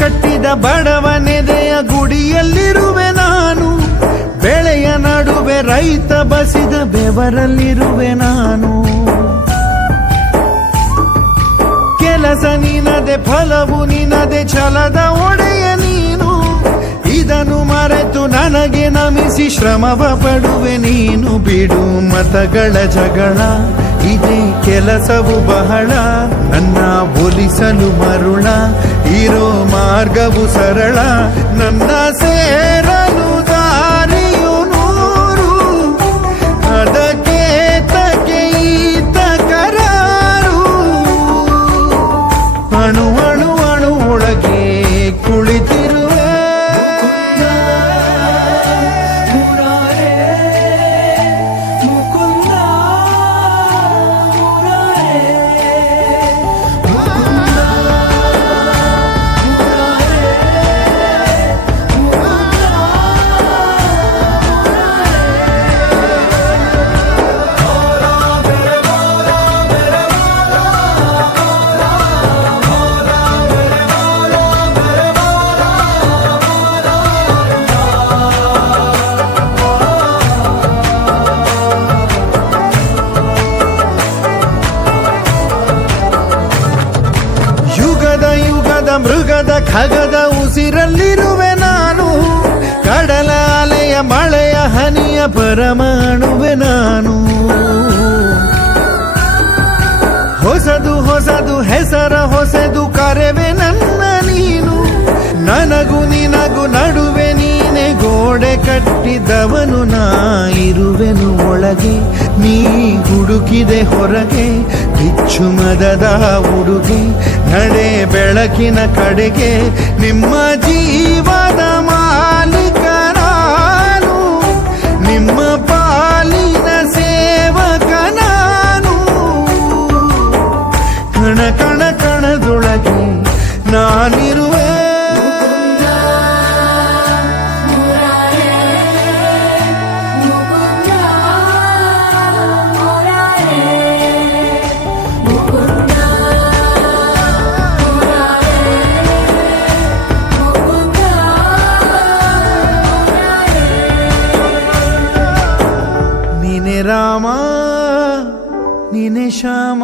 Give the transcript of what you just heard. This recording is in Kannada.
ಕಟ್ಟಿದ ಬಡವನೆದೆಯ ಗುಡಿಯಲ್ಲಿರುವೆ ನಾನು, ಬೆಳೆಯ ನಡುವೆ ರೈತ ಬಸಿದ ಬೆವರಲ್ಲಿರುವೆ ನಾನು. ಕೆಲಸ ನಿನದೆ ಫಲವು ನಿನದೆ ಛಲದ ಒಡೆಯ ನೀನು, ಇದನ್ನು ಮರೆತು ನನಗೆ ನಮಿಸಿ ಶ್ರಮವ ಪಡುವೆ ನೀನು. ಬಿಡು ಮತಗಳ ಜಗಳ, ಇದೇ ಕೆಲಸವು ಬಹಳ, ನನ್ನ ಒಲಿಸಲು ಮರುಳ, ಇರೋ ಮಾರ್ಗವು ಸರಳ. ನನ್ನ ಸೇರಲು ದಾರಿಯು ನೂರು, ಅದಕ್ಕೆ ತಕ್ಕೆ ಈತ ಕರಾರು. ಅಣು ಅಣು ಅಣು ಒಳಗೆ ಕುಳಿತಿರುವೆ, ಮೃಗದ ಖಗದ ಉಸಿರಲ್ಲಿರುವೆ ನಾನು, ಕಡಲ ಅಲೆಯ ಮಳೆಯ ಹನಿಯ ಪರಮಾಣುವೆ ನಾನು. ಹೊಸದು ಹೊಸದು ಹೆಸರ ಹೊಸದು ಕರೆವೆ ನನ್ನ ನೀನು, ನನಗೂ ನಿನಗೂ ನಡುವೆ ನೀನೆ ಗೋಡೆ ಕಟ್ಟಿದವನು ನಾ. ಇರುವೆನು ಒಳಗೆ ನೀ ಹುಡುಕಿದೆ ಹೊರಗೆ, ಬಿಚ್ಚು ಮದದ ಉಡುಗೆ ನಡೆ ಬೆಳಕಿನ ಕಡೆಗೆ. ನಿಮ್ಮ ಜೀವದ ಮಾಲೀಕ ನಾನು, ನಿಮ್ಮ ಪಾಲಿನ ಸೇವಕ ನಾನು. ಕಣ ಕಣ ಕಣದೊಳಗೆ ನಾನಿರುವೆ, ರಾಮ ನೀನೆ ಶ್ಯಾಮ.